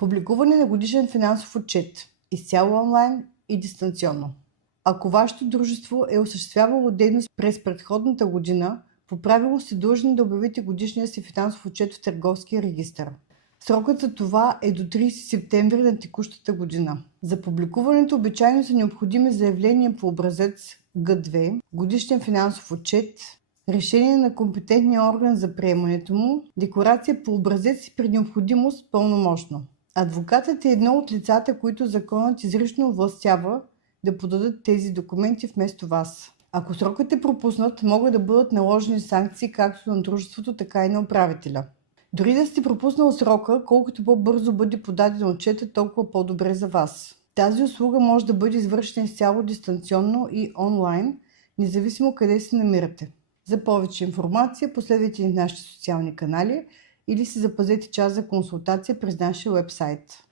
Публикуване на годишен финансов отчет – изцяло онлайн и дистанционно. Ако вашето дружество е осъществявало дейност през предходната година, по правило сте длъжни да обявите годишния си финансов отчет в Търговския регистър. Срокът за това е до 30 септември на текущата година. За публикуването обичайно са необходими заявления по образец Г2, годишен финансов отчет, решение на компетентния орган за приемането му, декларация по образец и при необходимост пълномощно. Адвокатът е едно от лицата, които законът изрично овластява да подадат тези документи вместо вас. Ако срокът е пропуснат, могат да бъдат наложени санкции както на дружеството, така и на управителя. Дори да сте пропуснал срока, колкото по-бързо бъде подаден отчетът, толкова по-добре за вас. Тази услуга може да бъде извършена изцяло дистанционно и онлайн, независимо къде се намирате. За повече информация последвайте ни в нашите социални канали или си запазете час за консултация през нашия уебсайт.